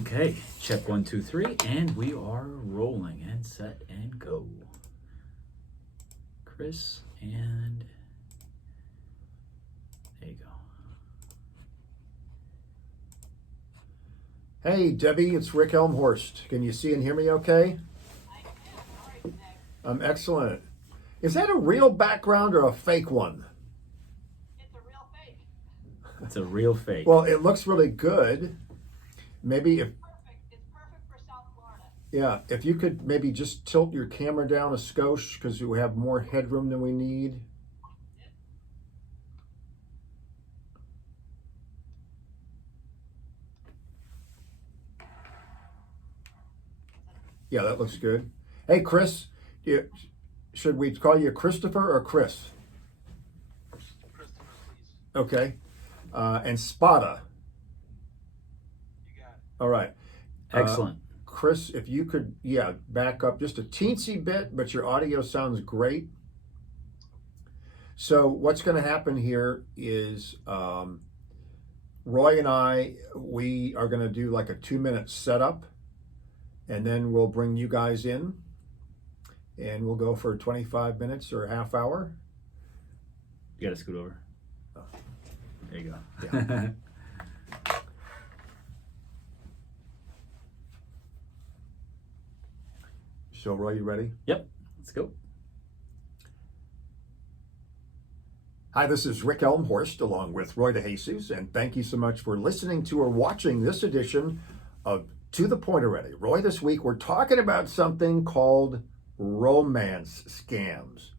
Okay, check 1, 2, 3, and we are rolling and set and go. Chris, and there you go. Hey, Debbie, it's Rick Elmhorst. Can you see and hear me okay? I'm excellent. Is that a real background or a fake one? It's a real fake. It's a real fake. Well, it looks really good. Maybe if, It's perfect for South Florida. yeah, if you could maybe just tilt your camera down a skosh because we have more headroom than we need. Yeah, that looks good. Hey, Chris, should we call you Christopher or Chris? Christopher, please. Okay. And Spada. You got it. All right. Excellent. Chris, if you could, back up just a teensy bit, but your audio sounds great. So what's going to happen here is Roy and we are going to do like a 2-minute setup, and then we'll bring you guys in, and we'll go for 25 minutes or a half hour. You gotta scoot over. Oh. There you go. Yeah. So, Roy, you ready? Yep, let's go. Hi, this is Rick Elmhorst along with Roy DeJesus, and thank you so much for listening to or watching this edition of To the Point Already. Roy, this week we're talking about something called romance scams.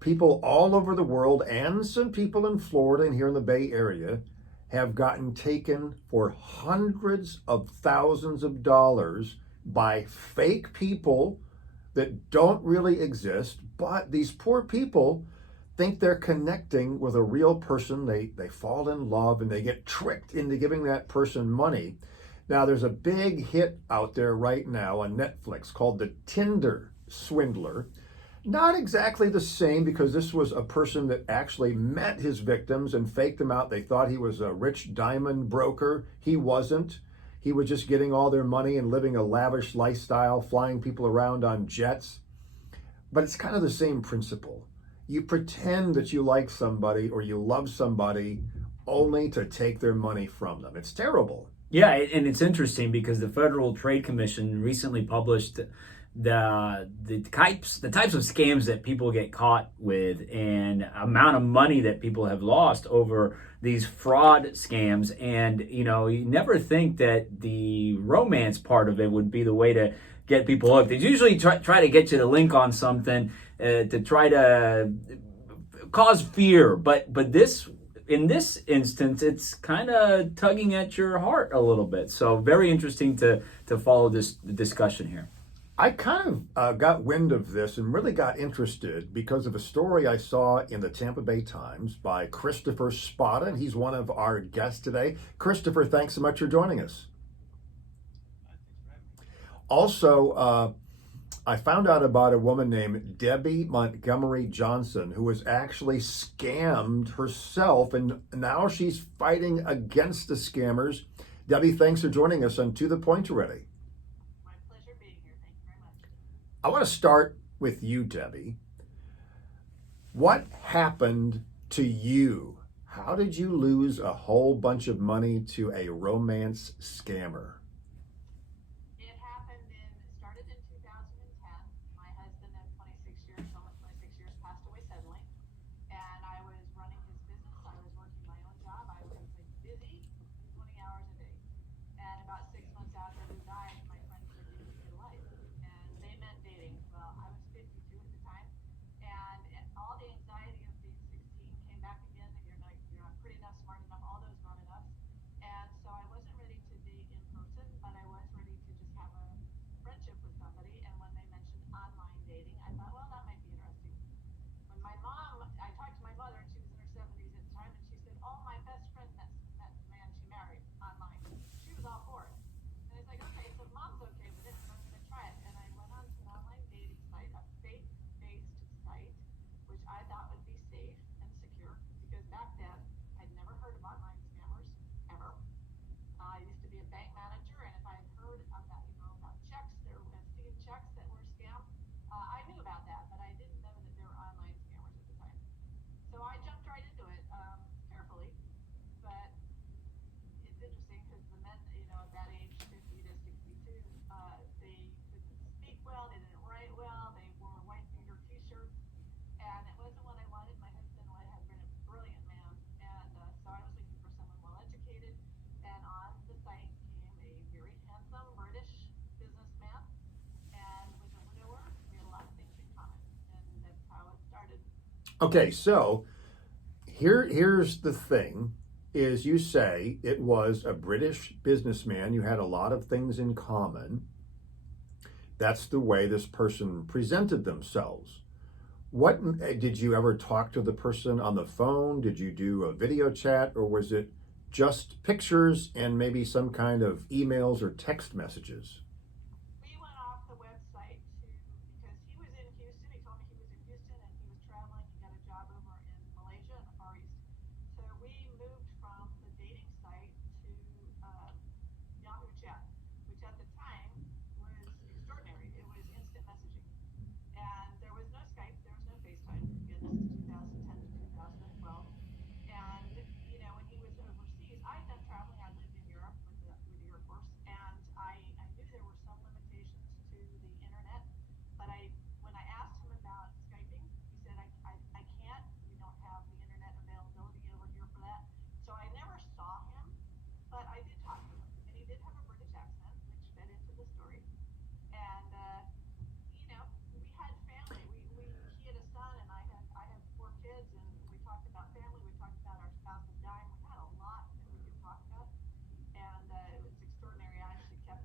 People all over the world and some people in Florida and here in the Bay Area have gotten taken for hundreds of thousands of dollars by fake people that don't really exist, but these poor people think they're connecting with a real person. They fall in love and they get tricked into giving that person money. Now, there's a big hit out there right now on Netflix called The Tinder Swindler. Not exactly the same, because this was a person that actually met his victims and faked them out. They thought he was a rich diamond broker. He wasn't. He was just getting all their money and living a lavish lifestyle, flying people around on jets. But it's kind of the same principle. You pretend that you like somebody or you love somebody only to take their money from them. It's terrible. Yeah, and it's interesting because the Federal Trade Commission recently published the types of scams that people get caught with and amount of money that people have lost over these fraud scams. And you never think that the romance part of it would be the way to get people hooked. They usually try to get you to link on something to try to cause fear, but this, in this instance, it's kind of tugging at your heart a little bit. So very interesting to follow this discussion here. I kind of got wind of this and really got interested because of a story I saw in the Tampa Bay Times by Christopher Spada, and he's one of our guests today. Christopher, thanks so much for joining us. Also, I found out about a woman named Debbie Montgomery Johnson who was actually scammed herself, and now she's fighting against the scammers. Debbie, thanks for joining us on To the Point Already. My pleasure being here. Thank you very much. I want to start with you, Debbie. What happened to you? How did you lose a whole bunch of money to a romance scammer? It started in 2010. My husband of 26 years, almost 26 years, passed away suddenly. And I was running his business. I was working my own job. I was busy, 20 hours a day. And about 6 months after he died, my friend said, "You need to get a life." And they met dating. Well, I was 52 at the time. And all the anxiety of being 16 came back again. That you're not pretty enough, smart enough, all those not enough. And so I wasn't ready to date in person. Okay, so here's the thing is you say it was a British businessman. You had a lot of things in common. That's the way this person presented themselves. What did you ever talk to the person on the phone? Did you do a video chat, or was it just pictures and maybe some kind of emails or text messages? We went off the website because he was in Houston. He told me he was in Houston and he was traveling. He got a job over in Malaysia in the Far East. So we moved from the dating site to Yahoo Chat, which at the time was extraordinary. It was instant messaging. And there was no Skype, there was no FaceTime. Again, this is 2010 to 2012. And when he was overseas, I had done traveling. I lived in Europe with the Air Force, and I knew there were some limitations to the internet. But when I asked him about Skyping, he said I can't. We don't have the internet availability over here for that. So I never saw him, but I did talk to him, and he did have a British accent, which fed into the story. And we had family. He had a son, and I had 4 kids, and we talked about family. We talked about our spouses dying. We had a lot that we could talk about, and it was extraordinary. I actually kept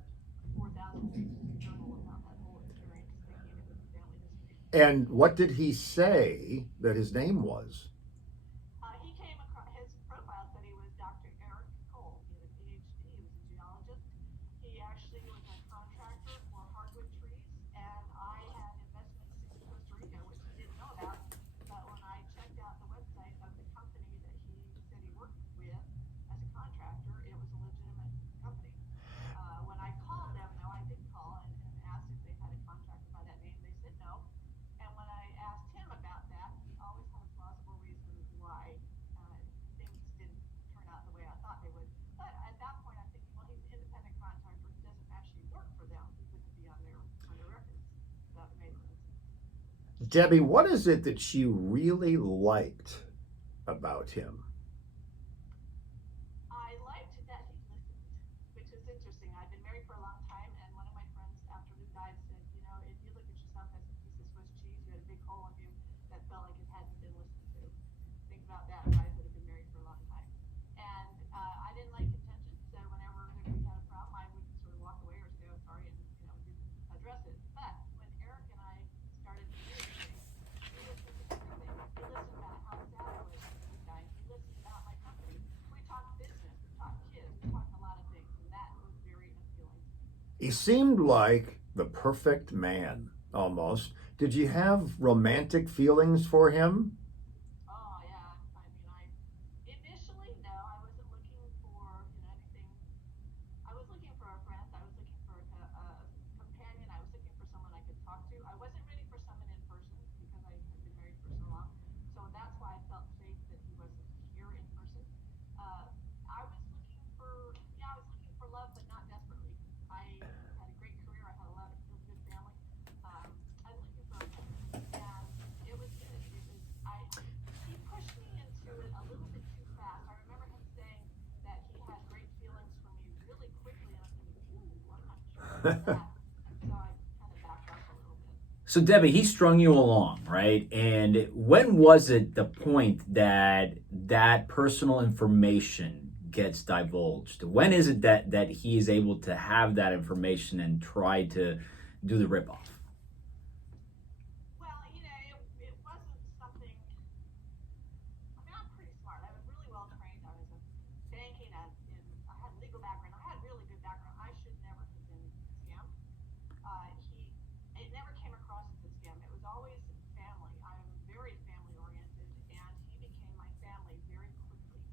4,000 pages of journal about that whole experience, thinking it was a family history. And what did he say that his name was? He came across his profile said he was Dr. Eric Cole. He had a PhD. He was a geologist. He actually was a contractor for hardwood trees, and I had investments in Costa Rica, which he didn't know about. But when I checked out the website of the company that he said he worked with as a contractor, it was a legitimate company. When I called them, though, I did call and asked if they had a contractor by that name. They said no. And when I asked him about that, he always had a plausible reason why things didn't turn out the way I thought they would. But at that point, I'm thinking, well, he's an independent contractor. He doesn't actually work for them. He couldn't be on their records. That made sense. Debbie, what is it that you really liked about him? I liked that he listened, which is interesting. I've been married for a long time, and one of my friends, after Lou died, said, if you look at yourself as a piece of Swiss cheese, you had a big hole in you that felt like it hadn't been listened to. Think about that, guys that have been married for a long time. And I didn't like contention, so whenever we had a problem, I would sort of walk away or say, oh, sorry, and didn't address it. But when Eric and I started communicating, he listened to everything. He listened about how sad I was when he died. He listened about my company. We talked business, we talked kids, we talked a lot of things, and that was very appealing. He seemed like the perfect man, almost. Did you have romantic feelings for him? Oh yeah, I mean, I initially no, I wasn't looking for anything. I was looking for a friend. I was looking for a companion. I was looking for someone I could talk to. I wasn't ready for someone in person because I had been married for so long. So that's why I felt safe that he wasn't here in person. I was looking for I was looking for love, but not desperately. I had a great career. I had a lot of really good family. I was looking for a friend, and it was good. He pushed me into it a little bit too fast. I remember him saying that he had great feelings for me really quickly, and I'm thinking, ooh, I'm not sure about that. And so I kind of backed off a little bit. So Debbie, he strung you along, right? And when was it the point that that personal information gets divulged? When is it that he is able to have that information and try to do the ripoff? Well, it wasn't something. I mean, I'm pretty smart. I was really well trained. I was a banking. I had a legal background. I had really good background. I should never have been scammed. It never came across as a scam. It was always family. I'm very family oriented, and he became my family very quickly.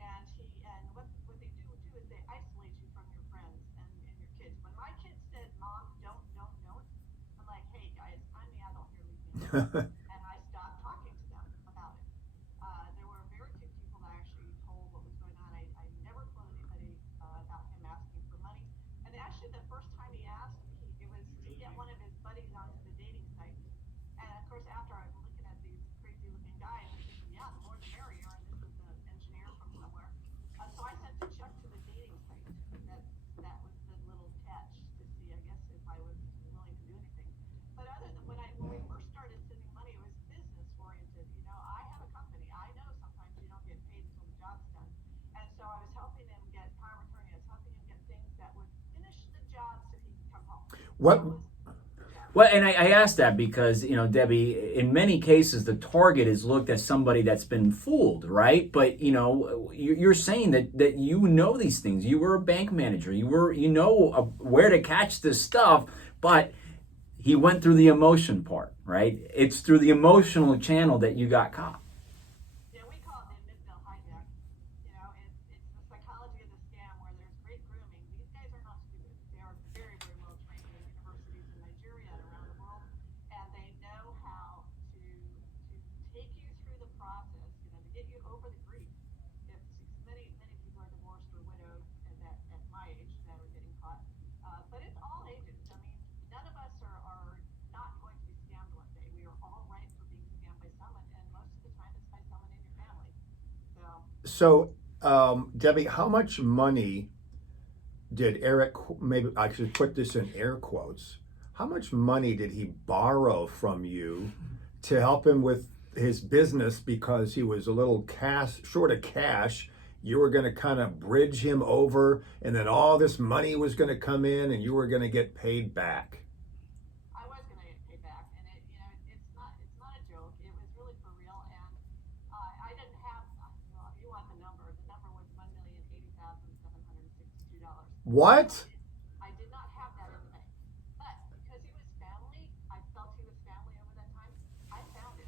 And what they do too is they isolate you from your friends and your kids. When my kids said, "Mom, don't," I'm like, "Hey guys, I'm the adult here. Leave me alone." And I stopped talking to them about it. There were very few people that I actually told what was going on. I never told anybody about him asking for money. And actually, the first time he asked, it was to get one of his buddies onto the dating site. And of course, after I'm looking at these crazy looking guys, I'm thinking, yeah, the more the merrier. And this is an engineer from somewhere. So I sent a check to the dating site. That was the little catch to see, I guess, if I was willing to do anything. But other than when we first started sending money, it What? Well, and I asked that because, Debbie, in many cases, the target is looked as somebody that's been fooled, right? But, you're saying that you know these things. You were a bank manager. Where to catch this stuff, but he went through the emotion part, right? It's through the emotional channel that you got caught. Yeah, we call it the mid-bill hijack. It's the psychology of the scam where there's great grooming. These guys are not stupid. They are very, very well trained in universities in Nigeria and around the world, and they know how to take you through the process, to get you over the grief. If many people are divorced or widowed at my age that are getting caught, but it's all ages. I mean, none of us are not going to be scammed one day. We are all right for being scammed by someone, and most of the time it's by someone in your family. So, Debbie, how much money did Eric, maybe I should put this in air quotes, how much money did he borrow from you to help him with his business because he was a little short of cash? You were going to kind of bridge him over, and then all this money was going to come in, and you were going to get paid back. I was going to get paid back, and it's not a joke. It was really for real, and I didn't have. Well, if you want the number was $1,080,762. What? I did not have that in the bank, but because he was family, I felt he was family over that time. I found it.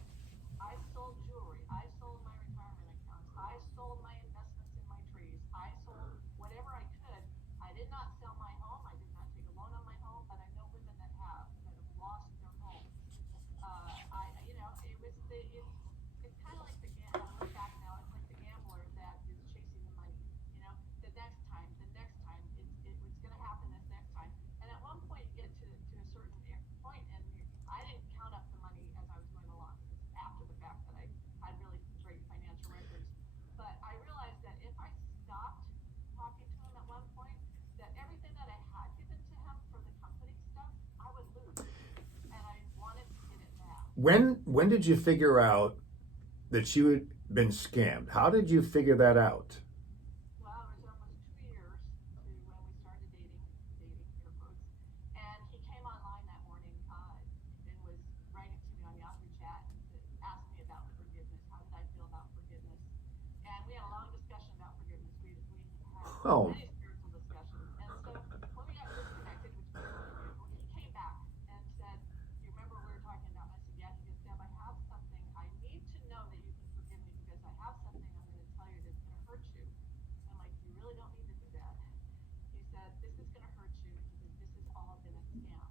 I sold jewelry. I sold my retirement accounts. I sold my investments in my trees. I sold whatever I could. I did not sell my home. I did not take a loan on my home, but I know women that have lost their homes. It's kind of like I look back now. It's like the gambler that is chasing the money. The next time, it was going to happen this next time. And at one point, you get to a certain point, and I didn't count up the money as I was going along. It's after the fact that I had really great financial records. But I realized that if I stopped talking to him at one point, that everything that I had given to him for the company stuff, I would lose. And I wanted to get it back. When did you figure out that you had been scammed? How did you figure that out? Well, it was almost 2 years to when we started dating, air quotes. And he came online that morning and was writing to me on Yahoo Chat to ask me about forgiveness. How did I feel about forgiveness? And we had a long discussion about forgiveness. We had Oh, many spiritual discussions. And so when we got disconnected, which was really beautiful, he came back and said, "Do you remember we were talking about?" I said, "Yeah." He goes, "Deb, I have something. I need to know that you can forgive me because I have something I'm going to tell you that's going to hurt you." I'm like, "You really don't need to do that." He said, "This is going to hurt you." He said, "This has all been a scam."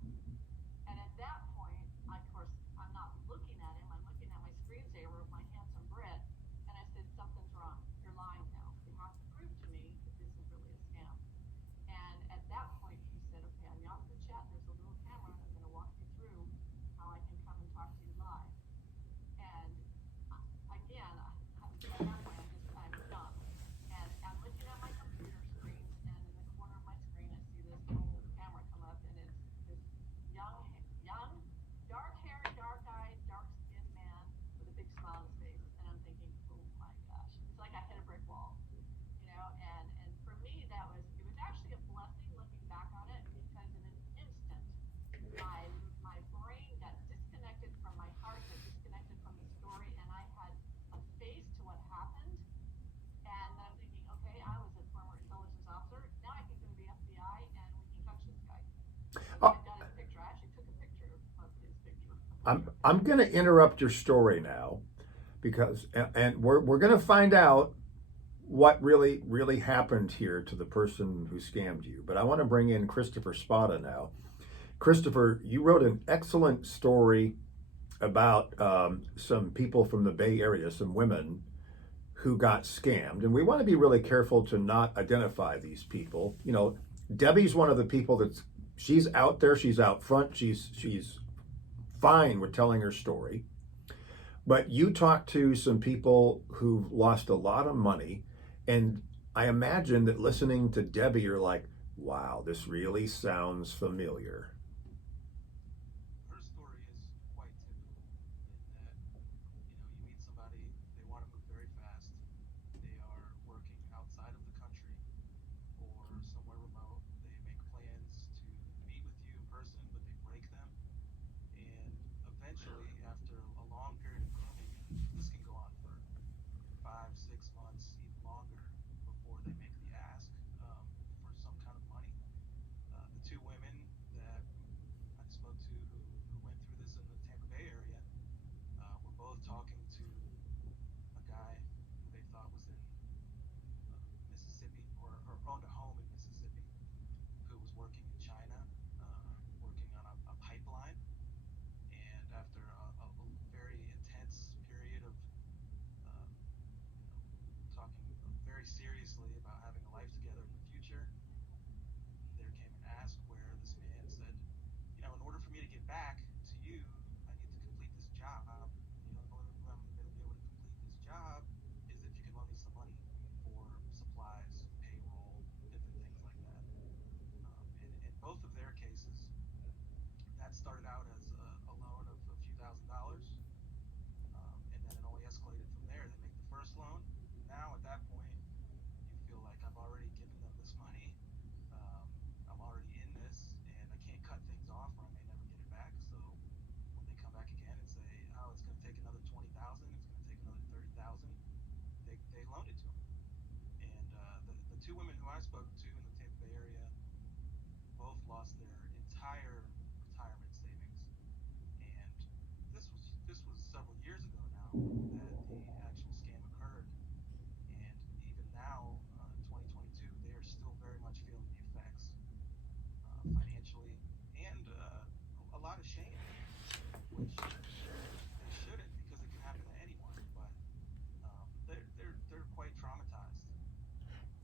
And at that point, of course, I'm not looking at him. I'm looking at my screensaver of my handsome Brit. And I said, "Something's wrong. You're lying now. You have to prove to me that this is really a scam." And at that point, he said, "Okay, on Yahoo Chat, there's a little camera. I'm going to walk you through how I can come and talk to you live." And again, at that point, I'm dumb. And I'm looking at my computer screens, and in the corner of my screen, I see this little camera come up, and it's this young, dark-haired, dark-eyed, dark-skinned man with a big smile on his face. And I'm thinking, oh my gosh, it's like I hit a brick wall. And for me, it was actually a blessing looking back on it because in an instant, my brain got disconnected from my heart, got disconnected from the story, and I had a face to what happened. And then I'm thinking, okay, I was a former intelligence officer. Now I can go to the FBI and we can catch this guy. So Uh, I got his picture. I actually took a picture of his picture. I'm going to interrupt your story now because, and we're going to find out what really happened here to the person who scammed you. But I want to bring in Christopher Spada now. Christopher, you wrote an excellent story about some people from the Bay Area, some women who got scammed, and we want to be really careful to not identify these people. Debbie's one of the people she's out there, she's out front, she's fine with telling her story. But you talked to some people who've lost a lot of money, and I imagine that listening to Debbie, you're like, wow, this really sounds familiar. Her story is quite typical in that, you meet somebody, they want to move very fast. They are working outside of the country or somewhere remote. They make plans to meet with you in person,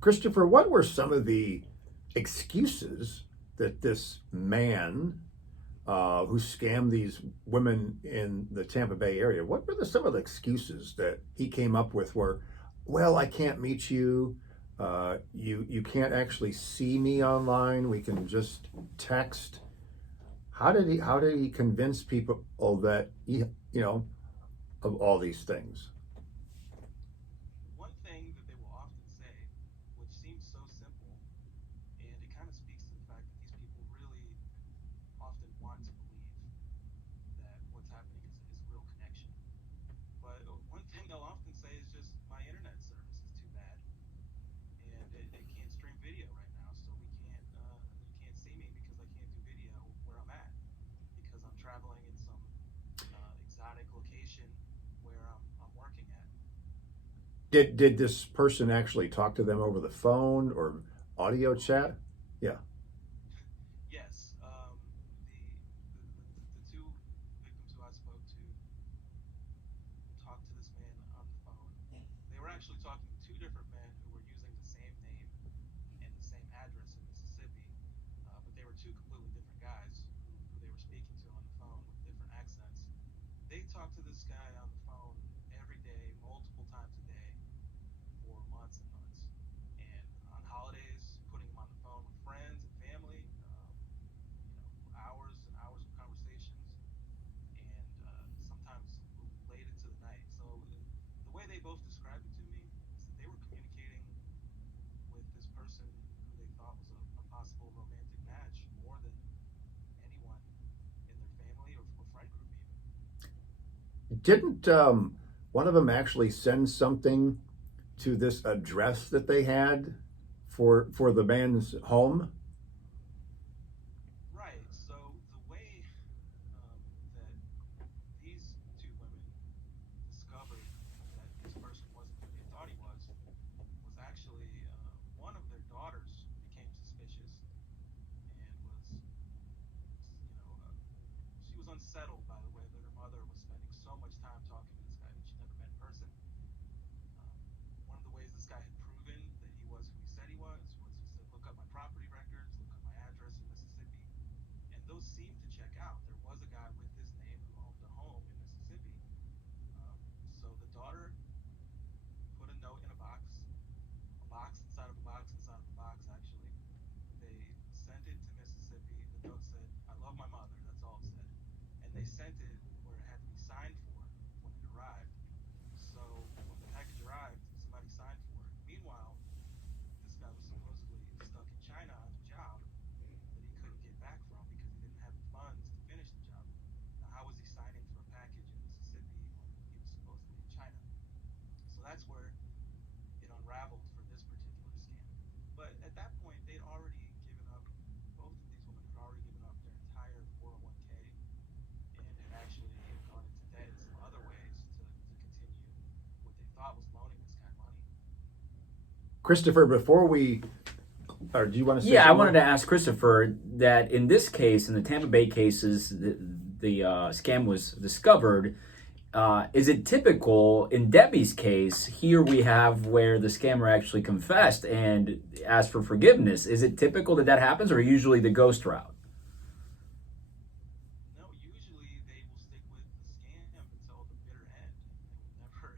Christopher, what were some of the excuses that this man who scammed these women in the Tampa Bay area, what were some of the excuses that he came up with were, well, I can't meet you. You can't actually see me online. We can just text. How did he convince people that of all these things? One thing that they will often say, which seems so simple, and it kind of speaks to the fact that these people really often want to believe that what's happening is real connection. But one thing they'll often say is just my internet service is too bad, and it can't stream video right now, so you can't see me because I can't do video where I'm at because I'm traveling in some exotic location where I'm working at. Did this person actually talk to them over the phone or audio chat? Yeah. Yes, the two victims who I spoke to talked to this man on the phone. They were actually talking to two different men who were using the same name and the same address in Mississippi, but they were two completely different guys who they were speaking to on the phone with different accents. They talked to this guy on the phone every day, multiple times a day, for months and months. And on holidays, putting him on the phone with friends and family, hours and hours of conversations, and sometimes late into the night. So the way they both described it to me is that they were communicating with this person who they thought was a possible romantic match more than anyone in their family or friend group even. Didn't one of them actually send something to this address that they had for the man's home? Right. So the way that these two women discovered that this person wasn't who they thought he was actually one of their daughters became suspicious and she was unsettled by the way that her mother was spending so much time talking to this guy that she never met in person. One of the ways this guy had proven that he was who he said he was he said, look up my property records, look up my address in Mississippi. And those seemed to check out. There was a guy with this name who owned a home in Mississippi. So the daughter put a note in a box inside of a box inside of a box, actually. They sent it to Mississippi. The note said, I love my mother. That's all it said. And they sent it where it had to be signed for when it arrived. So when the package arrived, somebody signed for it. Meanwhile, this guy was supposedly stuck in China on a job that he couldn't get back from because he didn't have the funds to finish the job. Now, how was he signing for a package in Mississippi when he was supposedly in China? So that's where it unraveled for this particular scam. But at that point, they'd already given up, both of these women had already given up their entire 401k and had actually gone into debt in some other ways to continue what they thought was loaning this guy money. Christopher, before we, or do you want to say Yeah, I something? wanted to ask Christopher that in this case, in the Tampa Bay cases, the scam was discovered. Is it typical in Debbie's case? Here we have where the scammer actually confessed and asked for forgiveness. Is it typical that happens, or usually the ghost route? No, usually they will stick with the scam until the bitter end.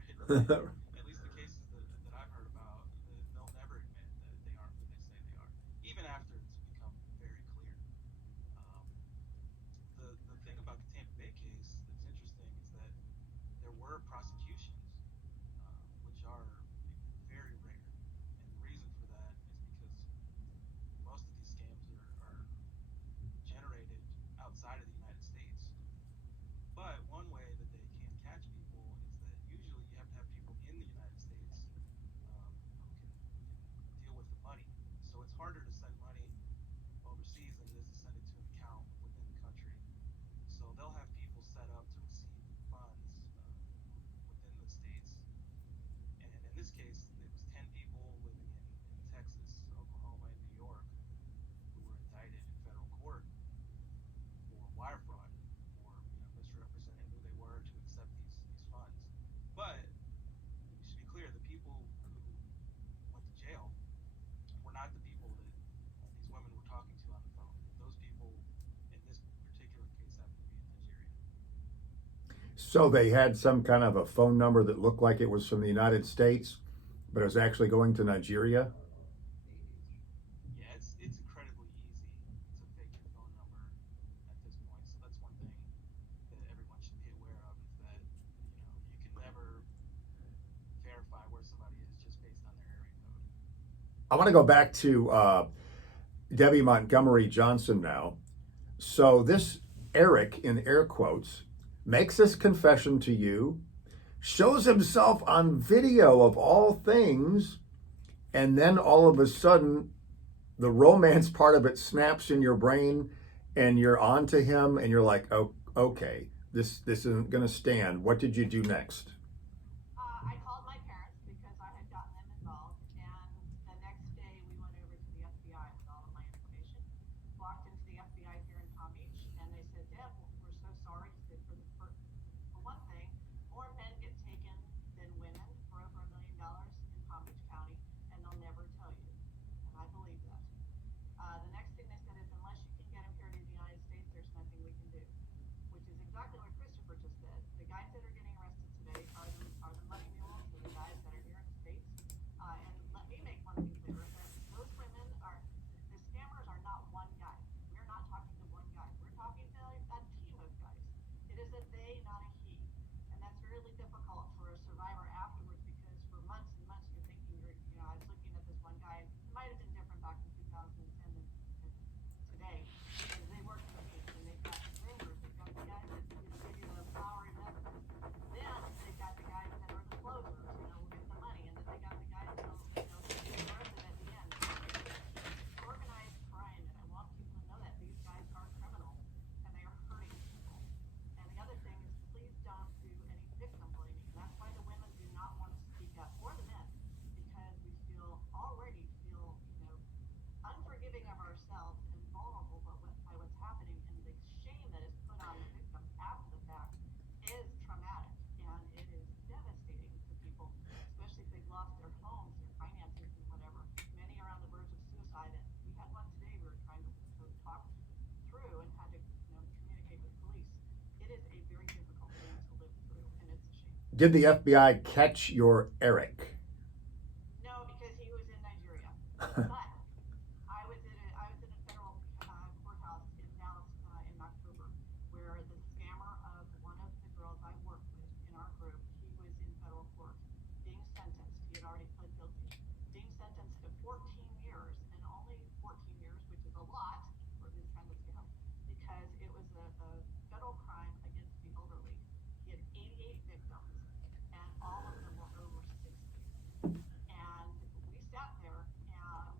They will never admit, at least the cases that I've heard about, they'll never admit that they aren't who they say they are, even after it's become very clear. Um, the thing about the Tampa Bay case that's interesting is that there were prosecutions, which are very rare. And the reason for that is because most of these scams are generated outside of the United States. But one way that they can catch people is that usually you have to have people in the So they had some kind of a phone number that looked like it was from the United States, but it was actually going to Nigeria. Yeah, it's incredibly easy to fake your phone number at this point. So that's one thing that everyone should be aware of is that you can never verify where somebody is just based on their area code. I want to go back to Debbie Montgomery Johnson now. So this Eric, in air quotes, makes this confession to you, shows himself on video of all things, and then all of a sudden the romance part of it snaps in your brain and you're on to him and you're like, oh, okay, this isn't going to stand. What did you do next? I called my parents because I had gotten them involved, and the next day we went over to the FBI with all of my information. Walked into the FBI here in Palm Beach, and they said, "Deb, we're so sorry." He said, for one thing, more men get taken than women for over $1 million in Palm Beach County, and they'll never tell you. And I believe that. The next thing they said is, unless you can get him here to the United States, there's nothing we can do. Which is exactly what Christopher just said. The guys that are getting arrested today are the money mules, are the guys that are here in the States. And let me make one thing clear, that those women are, the scammers are not one guy. We're not talking to one guy. We're talking to a team of guys. It is a they, not a he. And that's really difficult for a survivor afterwards, because for months and months you're thinking I was looking at this one guy, and it might have been different back in 2010 than today, because they work for me, and they've got rumors, they've got the guys that give you the power and evidence. Then they've got the guys that are the closers, will get the money, and then they got the guys that'll get arrested at the end. It's organized crime, and I want people to know that these guys are criminals, and they are hurting people. And the other thing is, please don't do any victim blaming. That's why the women do not want to speak up, or the men, because we already feel unforgiving of ourselves and vulnerable by what's happening, and the shame that is put on the victims after the fact is traumatic, and it is devastating to people, especially if they've lost their homes, their finances, and whatever. Many are on the verge of suicide, and we had one today we were trying to talk through and had to communicate with police. It is a very difficult thing to live through, and it's a shame. Did the FBI catch your Eric? No, because he was in Nigeria. But I was in a federal courthouse in Dallas in October, where the scammer of one of the girls I worked with in our group, he was in federal court being sentenced. He had already pled guilty, being sentenced to 14 years, and only 14 years, which is a lot for this kind of scam, because it was a federal crime against the elderly. He had 88 victims, and all of them were over 60. And we sat there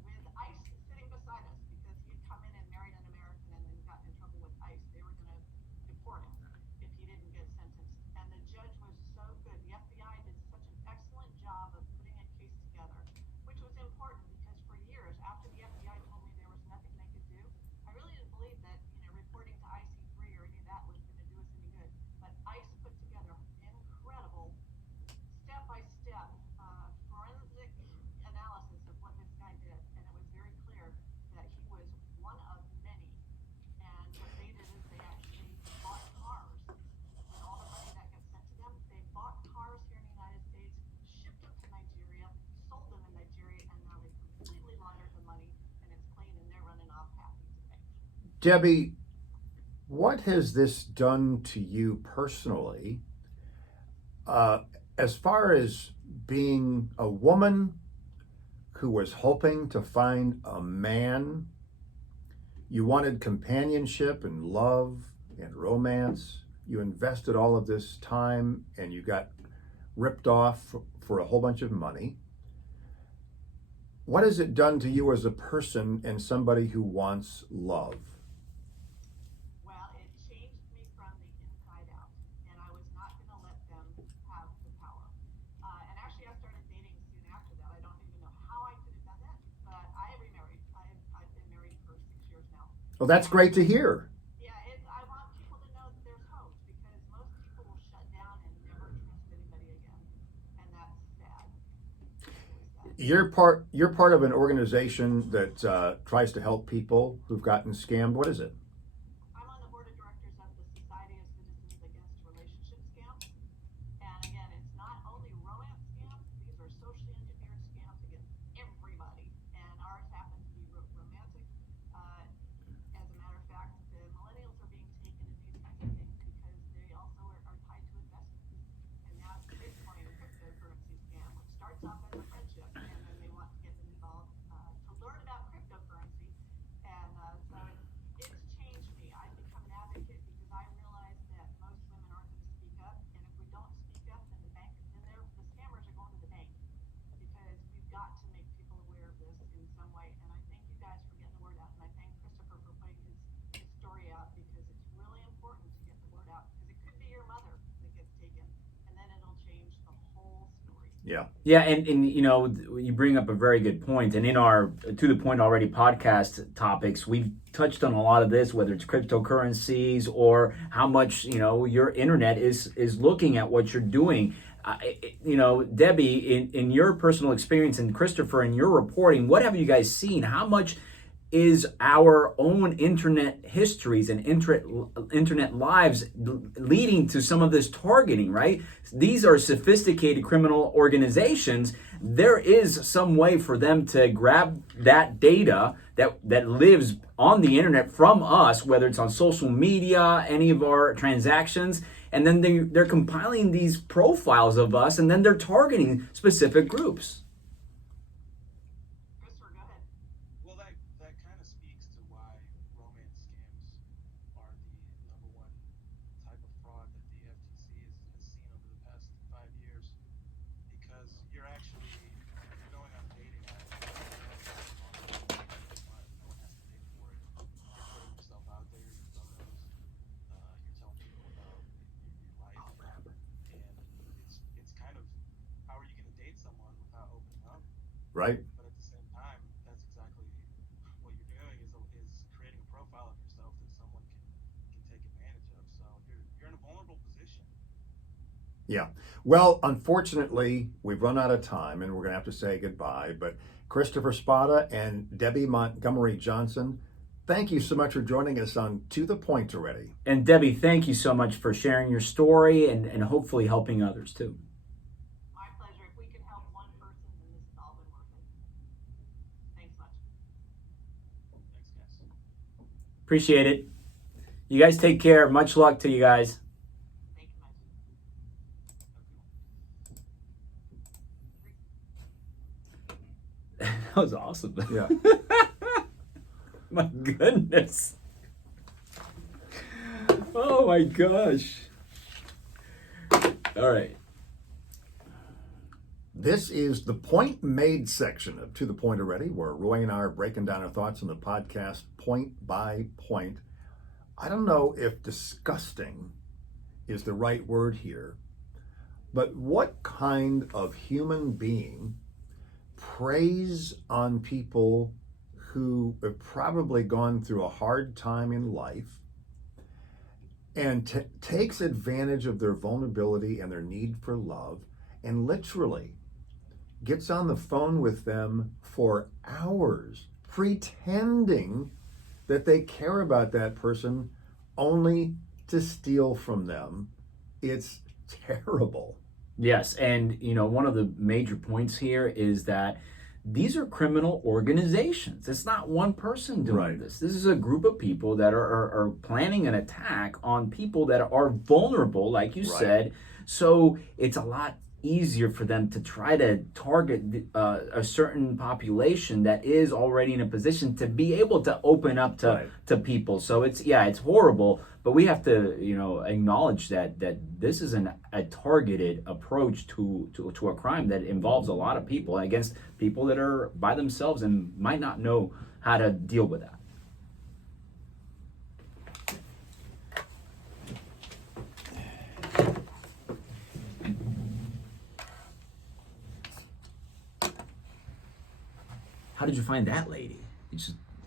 with ICE sitting beside us, because he had come in and married an American and then gotten in trouble with ICE. They were going to deport him if he didn't get sentenced. And the judge was so good. The FBI did such an excellent job of putting a case together, which was important, because for years after the FBI told me there was nothing they could do, I really didn't believe that reporting to IC3 or any of that was going to do us any good. But ICE put together incredible step-by-step forensic analysis of what this guy did, and it was very clear that he was one of many. And what they did is they actually bought cars. With all the money that gets sent to them, they bought cars here in the United States, shipped them to Nigeria, sold them in Nigeria, and now they completely laundered the money, and it's clean, and they're running off happy today. Debbie, what has this done to you personally, as far as being a woman who was hoping to find a man? You wanted companionship and love and romance. You invested all of this time and you got ripped off for a whole bunch of money. What has it done to you as a person and somebody who wants love? Well, it changed me from the inside out, and I was not going to let them have the power. And actually, I started dating soon after that. I don't even know how I could have done that, but I remarried. I've been married for 6 years now. Well, that's great to hear. Yeah, I want people to know that there's hope, because most people will shut down and never trust anybody again, and that's sad. You're part of an organization that tries to help people who've gotten scammed. What is it? I'm on the board of directors of the Society of Citizens Against Relationship Scams. Yeah, and you know, you bring up a very good point. And in our To the Point Already podcast topics, we've touched on a lot of this, whether it's cryptocurrencies or how much, you know, your internet is looking at what you're doing. You know, Debbie, in your personal experience, and Christopher, in your reporting, what have you guys seen? How much is our own internet histories and internet lives leading to some of this targeting, right? These are sophisticated criminal organizations. There is some way for them to grab that data that lives on the internet from us, whether it's on social media, any of our transactions, and then they're compiling these profiles of us, and then they're targeting specific groups. Christopher, go ahead. Well, that kind of speaks to why romance scams are the number one type of fraud that the FTC has seen over the past 5 years. Because you're going on a dating app, no one has to pay for it. You're putting yourself out there, your photos, you're telling people about your life, and it's kind of, how are you going to date someone without opening up? Right. But at the same time, that's exactly what you're doing is creating a profile of yourself that someone can take advantage of. So you're in a vulnerable position. Yeah. Well, unfortunately, we've run out of time and we're going to have to say goodbye. But Christopher Spada and Debbie Montgomery Johnson, thank you so much for joining us on To the Point Already. And Debbie, thank you so much for sharing your story and hopefully helping others too. My pleasure. If we can help one person, then this has all been worth it. Thanks much. Thanks, guys. Appreciate it. You guys take care. Much luck to you guys. Thank you much. That was awesome. Yeah. My goodness. Oh my gosh. All right. This is the Point Made section of To the Point Already, where Roy and I are breaking down our thoughts on the podcast point by point. I don't know if disgusting is the right word here, but what kind of human being preys on people who have probably gone through a hard time in life and takes advantage of their vulnerability and their need for love and literally gets on the phone with them for hours, pretending that they care about that person only to steal from them. It's terrible. Yes, and you know, one of the major points here is that these are criminal organizations. It's not one person doing Right. this. This is a group of people that are planning an attack on people that are vulnerable, like you Right. said. So it's a lot easier for them to try to target a certain population that is already in a position to be able to open up to, Right. to people. So it's horrible, but we have to, you know, acknowledge that this is a targeted approach to a crime that involves a lot of people against people that are by themselves and might not know how to deal with that. How did you find that lady? You just